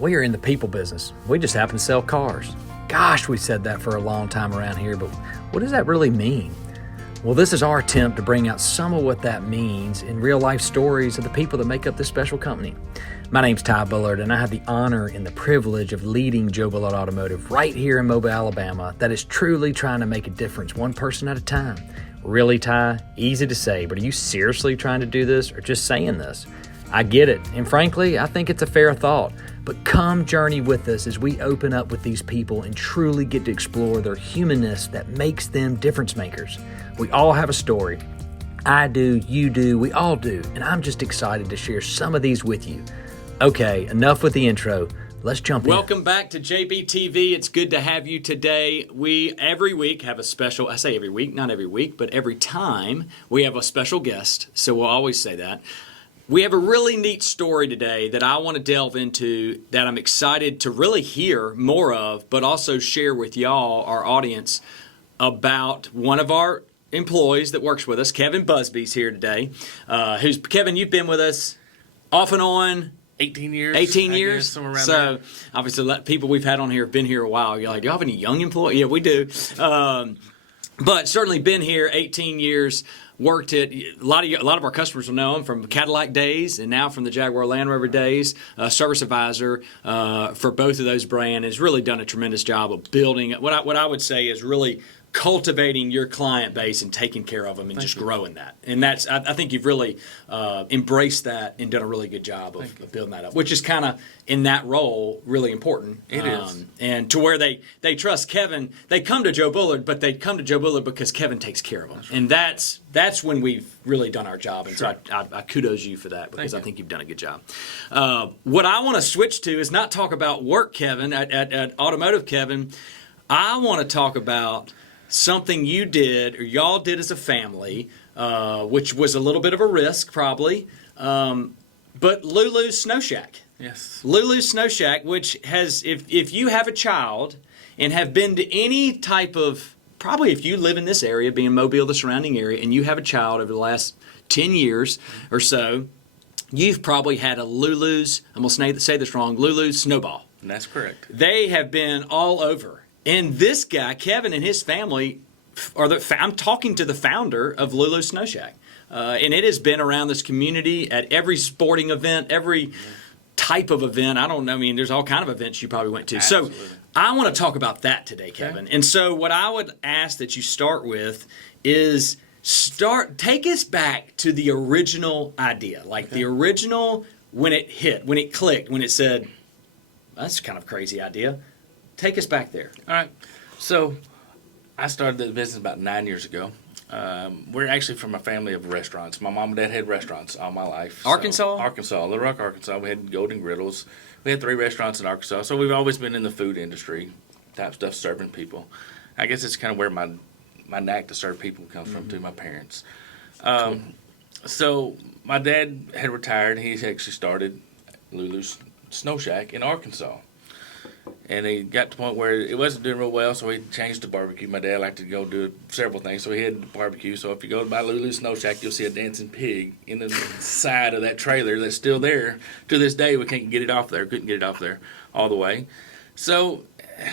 We are in the people business. We just happen to sell cars. Gosh, we said that for a long time around here, but what does that really mean? Well, this is our attempt to bring out some of what that means in real-life stories of the people that make up this special company. My name's Ty Bullard, and I have the honor and the privilege of leading Joe Bullard Automotive right here in Mobile, Alabama, that is truly trying to make a difference one person at a time. Really, Ty? Easy to say, but are you seriously trying to do this or just saying this? I get it, and frankly, I think it's a fair thought. But come journey with us as we open up with these people and truly get to explore their humanness that makes them difference makers. We all have a story. I do, you do, we all do, and I'm just excited to share some of these with you. Okay, enough with the intro. Let's jump in. Welcome back to JBTV. It's good to have you today. We, every week, have a special, I say every week, not every week, but every time we have a special guest, so we'll always say that. We have a really neat story today that I want to delve into that I'm excited to really hear more of, but also share with y'all, our audience, about one of our employees that works with us. Kevin Busby's here today. Kevin, you've been with us off and on. 18 years. 18 I years. guess, somewhere around so, there. obviously, people we've had on here have been here a while. You're like, do you have any young employees? Yeah, we do. But certainly been here 18 years. Worked at a lot of our customers will know him from Cadillac days and now from the Jaguar Land Rover days. Service advisor for both of those brands, has really done a tremendous job of building what I would say is really cultivating your client base and taking care of them and just growing that. And that's I think you've really embraced that and done a really good job of building that up, which is kind of in that role really important. It is. And to where they trust Kevin. They come to Joe Bullard, but they come to Joe Bullard because Kevin takes care of them. Right. And that's when we've really done our job. And so I kudos you for that because I think you've done a good job. What I want to switch to is not talk about work, Kevin, at Automotive, Kevin. I want to talk about something you did or y'all did as a family, which was a little bit of a risk probably, but LuLu's Snow Shack. Yes. LuLu's Snow Shack, which has, if you have a child and have been to any type of, probably if you live in this area, being Mobile, the surrounding area, and you have a child over the last 10 years or so, you've probably had a LuLu's, I'm going to say this wrong, LuLu's Snowball. And that's correct. They have been all over. And this guy, Kevin, and his family, I'm talking to the founder of LuLu's Snow Shack. And it has been around this community at every sporting event, every type of event. I don't know. I mean, there's all kind of events you probably went to. Absolutely. So I want to talk about that today, Kevin. Okay. And so what I would ask that you start with is take us back to the original idea. Like the original, when it hit, when it clicked, when it said, that's kind of a crazy idea. Take us back there. All right. So I started the business about 9 years ago. We're actually from a family of restaurants. My mom and dad had restaurants all my life. Arkansas? Arkansas, Little Rock, Arkansas. We had Golden Griddles. We had 3 restaurants in Arkansas. So we've always been in the food industry type stuff, serving people. I guess it's kind of where my knack to serve people comes from, to my parents. Cool. So my dad had retired. He actually started LuLu's Snow Shack in Arkansas. And he got to the point where it wasn't doing real well, so he changed to barbecue. My dad liked to go do several things, so he had barbecue. So if you go to my LuLu's Snow Shack, you'll see a dancing pig in the side of that trailer that's still there. To this day, we can't get it off there. Couldn't get it off there all the way. So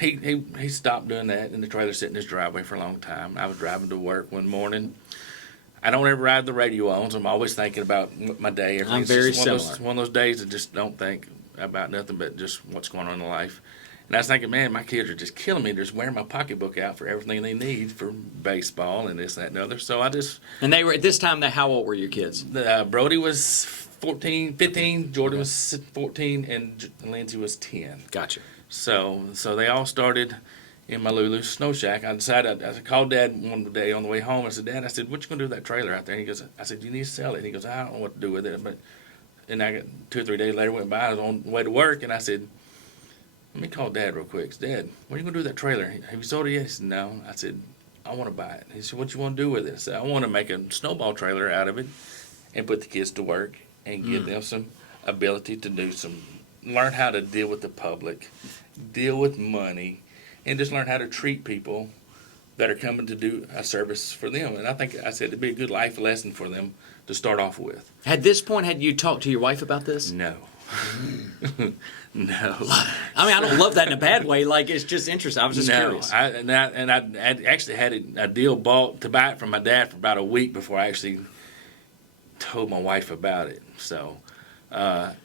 he stopped doing that, and the trailer sat in his driveway for a long time. I was driving to work one morning. I don't ever ride the radio on, so I'm always thinking about my day. I'm very similar. One of those days I just don't think about nothing but just what's going on in life. And I was thinking, man, my kids are just killing me. They're just wearing my pocketbook out for everything they need for baseball and this, that, and the other. So I just... And they were, at this time, how old were your kids? Brody was 15, Jordan was 14, and Lindsay was 10. Gotcha. So they all started in my LuLu's Snow Shack. I decided, I called Dad one day on the way home. I said, Dad, what you going to do with that trailer out there? And he goes, I said, you need to sell it. And he goes, I don't know what to do with it. And I got 2 or 3 days later went by. I was on the way to work, and I said, let me call Dad real quick. I said, Dad, what are you going to do with that trailer? Have you sold it yet? He said, no. I said, I want to buy it. He said, what you want to do with it? I said, I want to make a snowball trailer out of it and put the kids to work and give them some ability to learn how to deal with the public, deal with money, and just learn how to treat people that are coming to do a service for them. And I said it'd be a good life lesson for them to start off with. At this point, had you talked to your wife about this? No. No. I mean, I don't love that in a bad way. Like, it's just interesting. I was just curious. I actually had a deal bought to buy it from my dad for about a week before I actually told my wife about it. So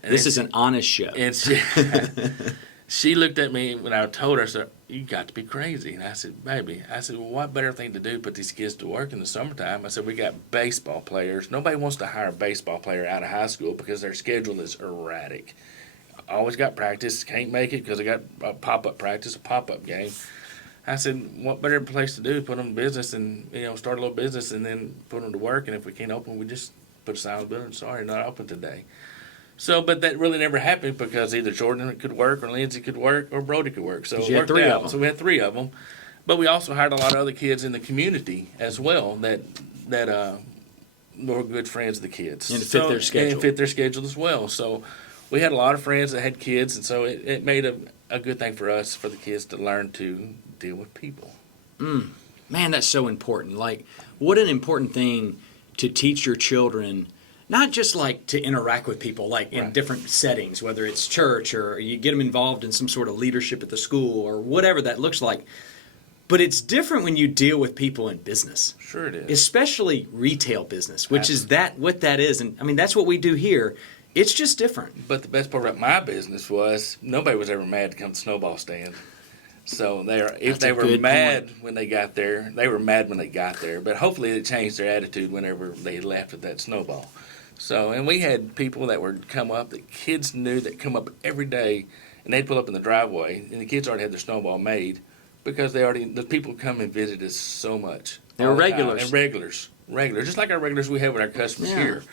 This is an honest show. and she looked at me when I told her, said, "You got to be crazy." And I said, "Baby," I said, "well, what better thing to do put these kids to work in the summertime?" I said, "We got baseball players. Nobody wants to hire a baseball player out of high school because their schedule is erratic. Always got practice, can't make it because I got a pop-up practice, a pop-up game." I said, "What better place to do? Put them in business and, start a little business and then put them to work. And if we can't open, we just put a sign on the building, sorry, not open today." So, but that really never happened because either Jordan could work or Lindsay could work or Brody could work. So it you had worked three out. of them. So we had 3 of them. But we also hired a lot of other kids in the community as well that were good friends of the kids. And to fit their schedule. And fit their schedule as well. So we had a lot of friends that had kids, and so it made a good thing for us, for the kids to learn to deal with people. Man, that's so important. Like, what an important thing to teach your children, not just like to interact with people, like in Right. different settings, whether it's church or you get them involved in some sort of leadership at the school or whatever that looks like. But it's different when you deal with people in business. Sure it is. Especially retail business, which is what that is. And I mean, that's what we do here. It's just different. But the best part about my business was nobody was ever mad to come to the snowball stand. So if That's they a were good mad point. when they got there, they were mad when they got there. But hopefully it changed their attitude whenever they left with that snowball. So, and we had people that would come up that kids knew that come up every day, and they'd pull up in the driveway, and the kids already had their snowball made because the people come and visit us so much. They were all the time. regulars. And regulars, just like our regulars we have with our customers Yeah. here,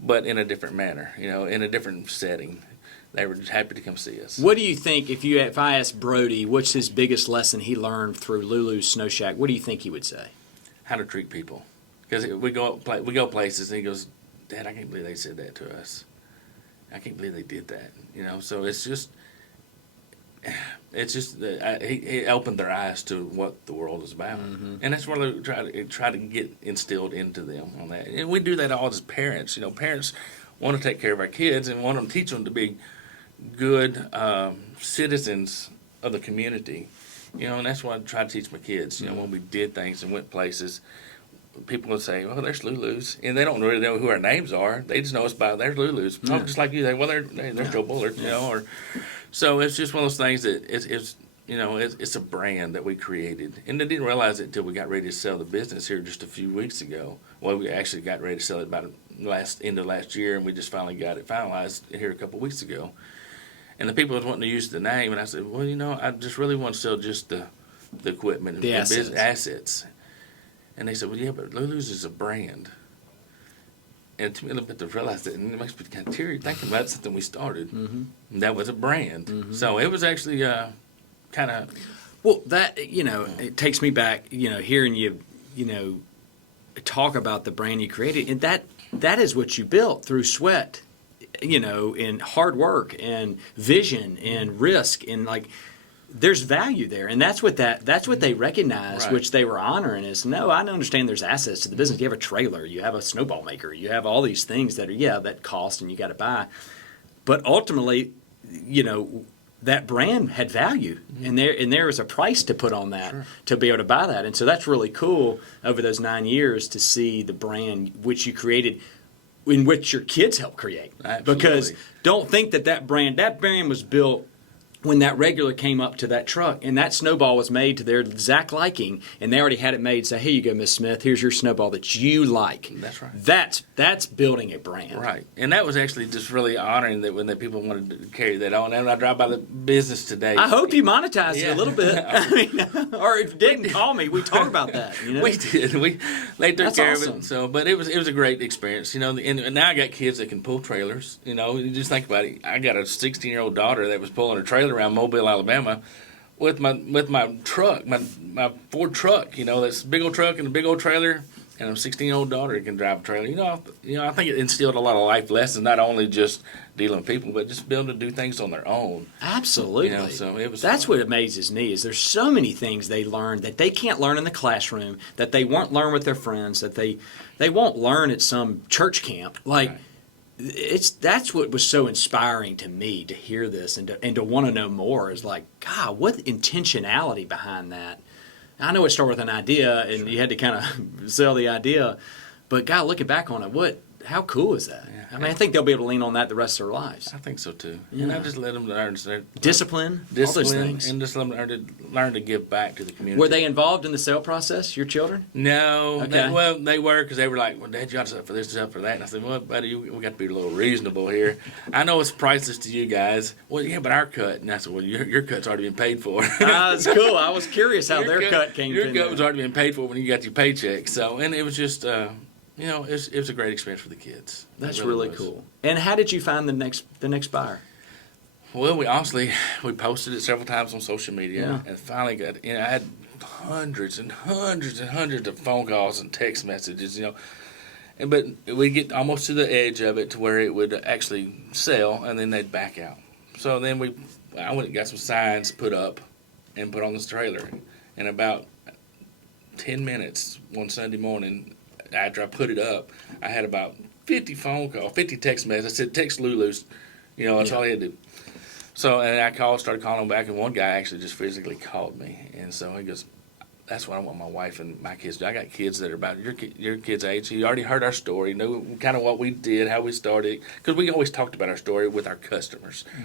but in a different manner, in a different setting. They were just happy to come see us. What do you think, if I asked Brody what's his biggest lesson he learned through LuLu's Snow Shack, what do you think he would say? How to treat people, because we go places and he goes, "Dad, I can't believe they said that to us. I can't believe they did that." So it's just he opened their eyes to what the world is about, and that's what we try to get instilled into them on that. And we do that all as parents. Parents want to take care of our kids and want to teach them to be good citizens of the community. And that's what I try to teach my kids. When we did things and went places, people would say, "Well, there's LuLu's," and they don't really know who our names are. They just know us by there's LuLu's. Talk just like you. There's Joe Bullard. So it's just one of those things that it's a brand that we created, and they didn't realize it until we got ready to sell the business here just a few weeks ago. Well, we actually got ready to sell it about end of last year, and we just finally got it finalized here a couple of weeks ago. And the people was wanting to use the name, and I said, "Well, I just really want to sell just the equipment The and assets. business assets." And they said, "Well, yeah, but LuLu's is a brand." And it took me a little bit to realize that, and it makes me kind of teary thinking about something we started. And that was a brand. So it was actually kind of. Well, that, it takes me back, hearing you, talk about the brand you created. And that is what you built through sweat, and hard work and vision and risk. And like, there's value there. And that's what they recognize, Right. which they were honoring is, no, I understand there's assets to the business. You have a trailer, you have a snowball maker, you have all these things that are, that cost and you got to buy. But ultimately, that brand had value, and there was a price to put on that to be able to buy that. And so that's really cool over those 9 years to see the brand which you created, in which your kids helped create. Absolutely. Because don't think that brand was built when that regular came up to that truck, and that snowball was made to their exact liking, and they already had it made. Say, "Here you go, Miss Smith. Here's your snowball that you like." That's right. That's building a brand. Right, and that was actually just really honoring that when the people wanted to carry that on. And I drive by the business today. I hope you monetized it Yeah. a little bit. I mean, or if you didn't, call me. We talk about that. We did. They took That's care awesome. of it. So, but it was a great experience. And now I got kids that can pull trailers. You just think about it. I got a 16-year-old daughter that was pulling a trailer around Mobile, Alabama, with my truck, my Ford truck. That's a big old truck and a big old trailer. And a 16-year-old daughter that can drive a trailer. I think it instilled a lot of life lessons, not only just dealing with people, but just being able to do things on their own. Absolutely. So it was. That's fun. what amazes me is there's so many things they learn that they can't learn in the classroom, that they won't learn with their friends, that they won't learn at some church camp. Like, Right. that's what was so inspiring to me to hear this and to want to know more. Is like, God, what intentionality behind that. I know it started with an idea and you had to kind of sell the idea, but God, looking back on it, how cool is that? Yeah. I mean, I think they'll be able to lean on that the rest of their lives. I think so too. Yeah. And I just let them learn Discipline, all those things. and just let them learn to give back to the community. Were they involved in the sale process, your children? No. Okay. They were, because they were like, well, Dad, you got us up for this, up for that. And I said, well, buddy, we got to be a little reasonable here. I know it's priceless to you guys. Well, yeah, but our cut. And I said, well, your cut's already been paid for. That's cool. I was curious how their cut came Your in cut there. was already been paid for when you got your paycheck. So, and it was just, it was a great experience for the kids. That's It really was. cool. And how did you find the next buyer? Well, we posted it several times on social media, Yeah. and finally got. I had hundreds and hundreds and hundreds of phone calls and text messages. But we'd get almost to the edge of it to where it would actually sell, and then they'd back out. So then I went and got some signs put up, and put on this trailer. In about 10 minutes one Sunday morning, after I put it up, I had about 50 text messages. I said, text LuLu's. That's all I had to do. So, and I started calling them back, and one guy actually just physically called me. And so he goes, that's what I want my wife and my kids to do. I got kids that are about your kids' age. He already heard our story, knew kind of what we did, how we started. Because we always talked about our story with our customers. Mm-hmm.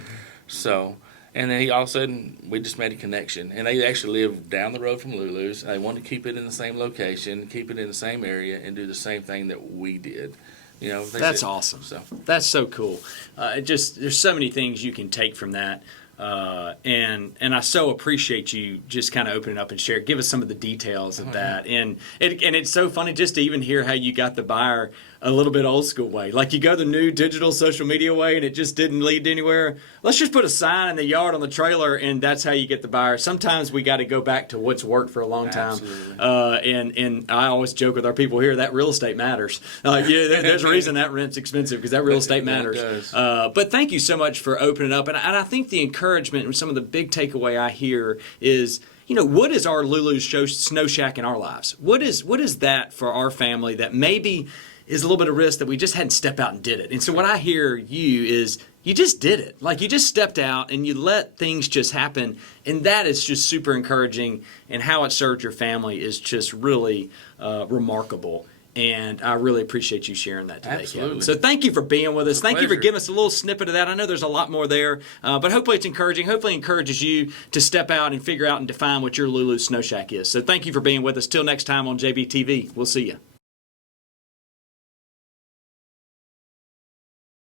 So, and then all of a sudden, we just made a connection. And they actually live down the road from LuLu's. They wanted to keep it in the same location, keep it in the same area, and do the same thing that we did. That's awesome. So that's so cool. There's so many things you can take from that. And I so appreciate you just kind of opening up and share. Give us some of the details of that. And it's so funny just to even hear how you got the buyer a little bit old school way. Like you go the new digital social media way and it just didn't lead anywhere. Let's just put a sign in the yard on the trailer and that's how you get the buyer. Sometimes we got to go back to what's worked for a long time. And I always joke with our people here that real estate matters. There's a reason that rent's expensive because that real estate matters. But thank you so much for opening up. And I think the encouragement and some of the big takeaway I hear is, what is our LuLu's Snow Shack in our lives? What is that for our family that maybe is a little bit of risk that we just hadn't stepped out and did it? And so what I hear you is you just did it. Like you just stepped out and you let things just happen. And that is just super encouraging. And how it served your family is just really remarkable. And I really appreciate you sharing that today, Absolutely. Kevin. So thank you for being with us. Thank you for pleasure. giving us a little snippet of that. I know there's a lot more there, but hopefully it's encouraging. Hopefully it encourages you to step out and figure out and define what your LuLu's Snow Shack is. So thank you for being with us. Till next time on JBTV. We'll see you.